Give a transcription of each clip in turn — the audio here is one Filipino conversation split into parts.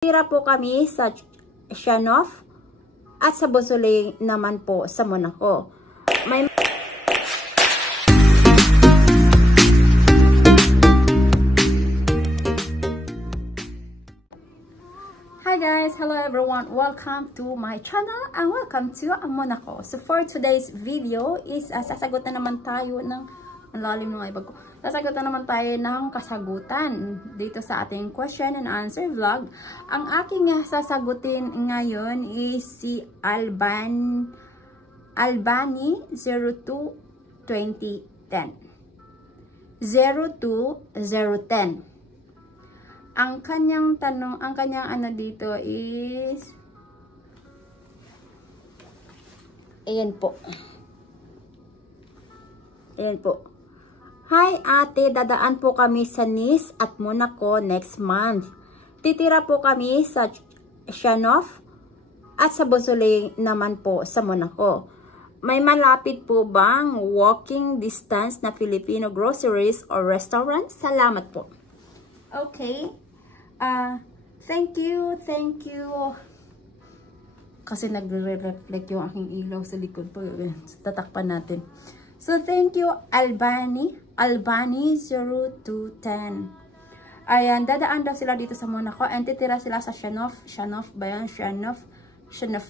Tira po kami sa Shanov at sa Beausoleil naman po sa Monaco. Hi guys! Hello everyone! Welcome to my channel and welcome to Monaco. So for today's video is sasagot na naman tayo ng sasagot na naman tayo ng kasagutan dito sa ating question and answer vlog. Ang aking sasagutin ngayon is si Albani 02-2010. 02010. Ang kanyang tanong, ang kanyang ano dito is ayan po. Ayan po. Hi ate, dadaan po kami sa Nice at Monaco next month. Titira po kami sa Shanov at sa Beausoleil naman po sa Monaco. May malapit po bang walking distance na Filipino groceries or restaurant? Salamat po. Okay. Thank you. Kasi nagre-reflect yung aking ilaw sa likod po. Tatakpan natin. So, thank you, Albani 0210. Ayan, dadaan daw sila dito sa Monaco and titira sila sa Shanov. Shanov ba yan? Shanov. Hindi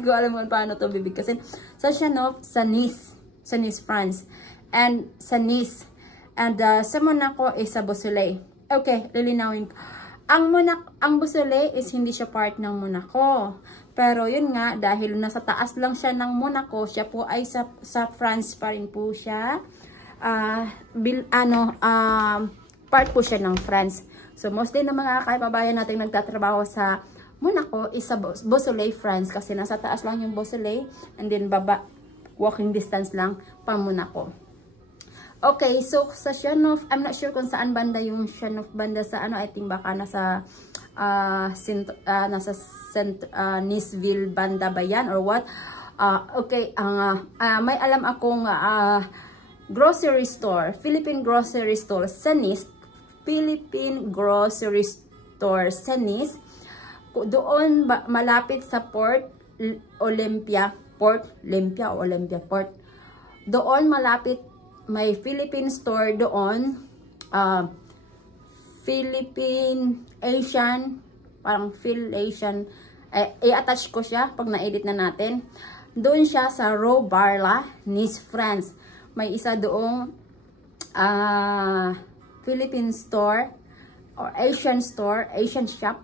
ko alam kung paano ito bibigkasin. Sa Shanov, sa Nice, France. And sa Nice. And sa Monaco is sa Beausoleil. Okay, lilinawin ko. Ang Beausoleil is hindi siya part ng Monaco. Pero yun nga, dahil nasa taas lang siya ng Monaco, siya po ay sa France pa rin po siya. Part po siya ng France. So mostly na mga kaibabayan natin nagtatrabaho sa Monaco is sa Beausoleil, France. Kasi nasa taas lang yung Beausoleil and then baba, walking distance lang pa Monaco. Okay, so sa Shanov, I'm not sure kung saan banda yung Shanov banda sa ano, I think baka nasa Niceville banda ba yan or what? Okay, may alam akong grocery store, Philippine grocery store sa Nice, Philippine grocery store sa Nice. Doon malapit sa Port Olympia. Doon malapit may Philippine store doon. Philippine Asian, parang Phil-Asian, i-attach ko siya pag na-edit na natin. Doon siya sa Robarla, Nice, France. May isa doong Philippine store or Asian store, Asian shop,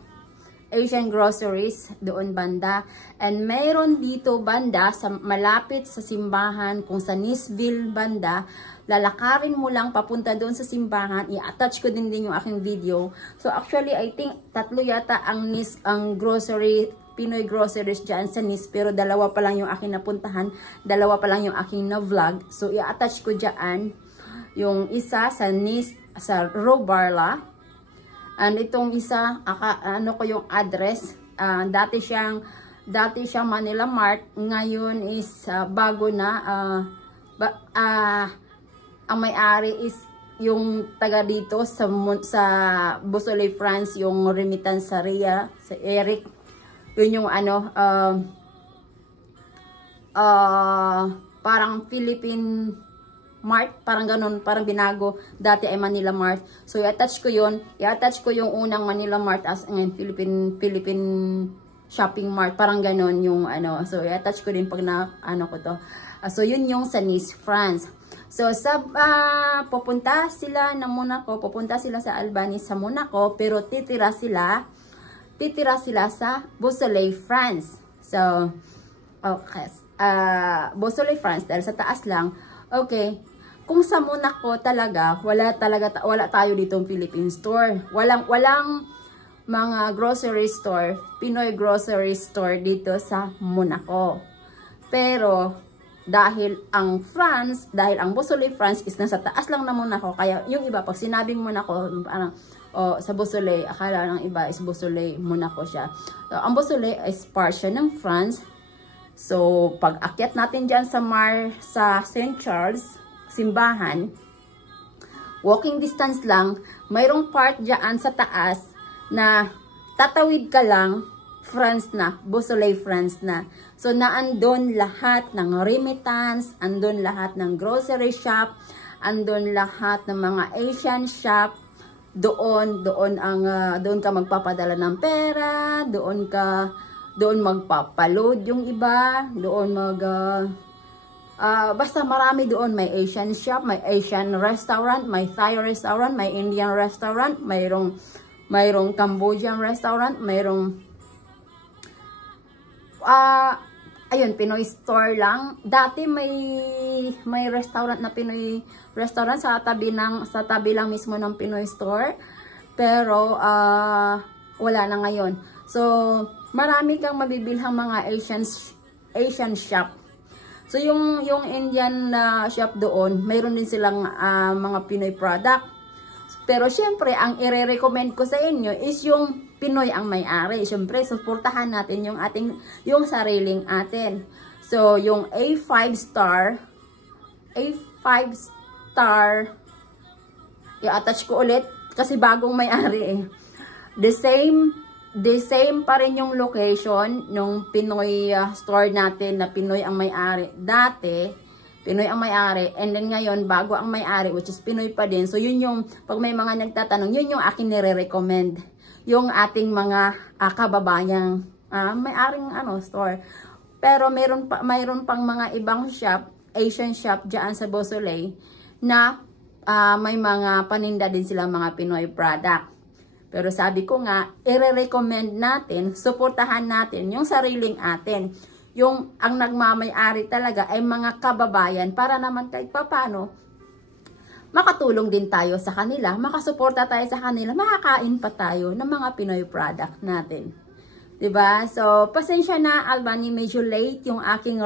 Asian groceries doon banda. And mayroon dito banda sa malapit sa simbahan, kung sa Niceville banda, lalakarin mo lang papunta doon sa simbahan. I-attach ko din yung aking video. So actually I think tatlo yata ang Nice, ang grocery, Pinoy groceries dyan sa Nice, pero dalawa pa lang yung aking napuntahan, dalawa pa lang yung aking na-vlog. So i-attach ko dyan yung isa sa Nice, sa Robarla. And itong isa, ano ko yung address, dati siyang Manila Mart, ngayon is bago na, ang may-ari is yung taga dito sa Beausoleil, France, yung remittance sa Ria, sa Eric. Yun yung ano, parang Philippine Mart, parang ganun, parang binago. Dati ay Manila Mart. So i-attach ko yun. I-attach ko yung unang Manila Mart as ngayon Philippine Shopping Mart, parang ganun yung ano. So i-attach ko din pag na ano ko to. So yun yung sa Nice, France. So, pupunta sila ng Monaco, pupunta sila sa Albani sa Monaco, pero titira sila sa Beausoleil, France. So, okay. Beausoleil, France, dahil sa taas lang. Okay. Kung sa Monaco talaga, wala tayo ditong Philippine store. Walang mga grocery store, Pinoy grocery store dito sa Monaco. Pero, dahil ang Beausoleil, France is nasa taas lang na Monaco, kaya yung iba, pag sinabing Monaco, sa Beausoleil, akala ng iba is Beausoleil, Monaco siya. So, ang Beausoleil is part siya ng France. So, pag akyat natin dyan sa St. Charles, simbahan, walking distance lang, mayroong part dyan sa taas na tatawid ka lang, France na, Beausoleil France na. So, naandun lahat ng remittance, andun lahat ng grocery shop, andun lahat ng mga Asian shop. Doon ka magpapadala ng pera, doon magpapaload yung iba, basta marami doon. May Asian shop, may Asian restaurant, may Thai restaurant, may Indian restaurant, mayroong Cambodian restaurant, ayun, Pinoy store lang. Dati may restaurant na Pinoy restaurant sa tabi lang mismo ng Pinoy store. Pero wala na ngayon. So, marami kang mabibilhang mga Asian shop. So, yung Indian shop doon, mayroon din silang mga Pinoy product. Pero syempre, ang i-recommend ko sa inyo is yung Pinoy ang may-ari. Syempre, suportahan natin yung sariling atin. So, yung A5 star, i-attach ko ulit kasi bagong may-ari eh. The same pa rin yung location nung Pinoy store natin na Pinoy ang may-ari. Dati, Pinoy ang may-ari, and then ngayon, bago ang may-ari, which is Pinoy pa din. So, yun yung, pag may mga nagtatanong, yun yung akin nire-recommend. Yung ating mga kababayang may-aring store. Pero mayroon pang mga ibang shop, Asian shop, dyan sa Beausoleil, na may mga paninda din silang mga Pinoy product. Pero sabi ko nga, i-recommend natin, suportahan natin yung sariling atin. Yung ang nagmamay-ari talaga ay mga kababayan para naman kahit papano makatulong din tayo sa kanila, makasuporta tayo sa kanila, makakain pa tayo ng mga Pinoy product natin. 'Di ba? So, pasensya na Albany, medyo late yung aking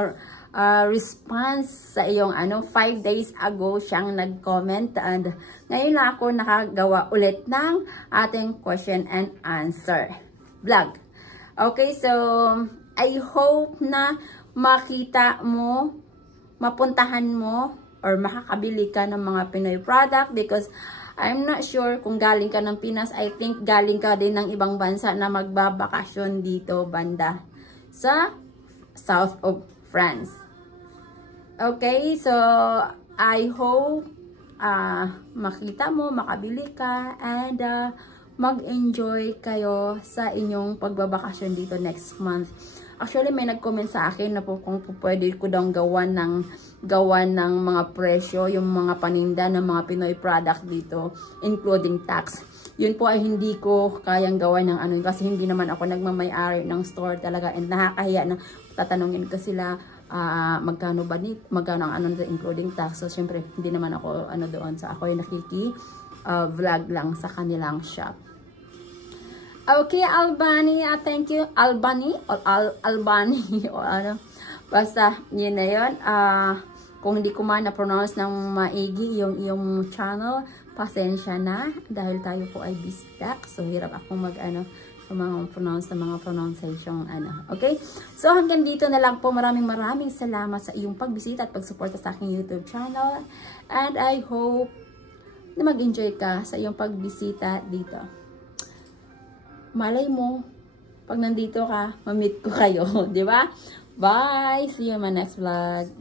response sa iyong 5 days ago siyang nag-comment, and ngayon na ako nakagawa ulit ng ating question and answer vlog. Okay, so I hope na makita mo, mapuntahan mo, or makakabili ka ng mga Pinoy product, because I'm not sure kung galing ka ng Pinas. I think galing ka din ng ibang bansa na magbabakasyon dito banda sa south of France. Okay, so I hope makita mo, makabili ka, and mag-enjoy kayo sa inyong pagbabakasyon dito next month. Actually, may nag-comment sa akin na kung pwede ko daw gawan ng mga presyo, yung mga paninda ng mga Pinoy product dito, including tax. Yun po ay hindi ko kayang gawan ng kasi hindi naman ako nagmamay-ari ng store talaga, and nakakahiya na tatanungin ko sila magkano ang including tax. So, syempre, hindi naman ako doon. So, ako yung vlog lang sa kanilang shop. Okay, Albany, thank you. Albany or Albany o basta yun na yun. Kung hindi ko man na-pronounce ng maigi yung channel, pasensya na dahil tayo po ay bistak. So, hirap ako pronounce ng mga pronunciation Okay? So, hanggang dito na lang po. Maraming salamat sa iyong pagbisita at pagsuporta sa aking YouTube channel. And I hope na mag-enjoy ka sa iyong pagbisita dito. Malay mo, pag nandito ka, ma-meet ko kayo, di ba? Bye! See you in my next vlog.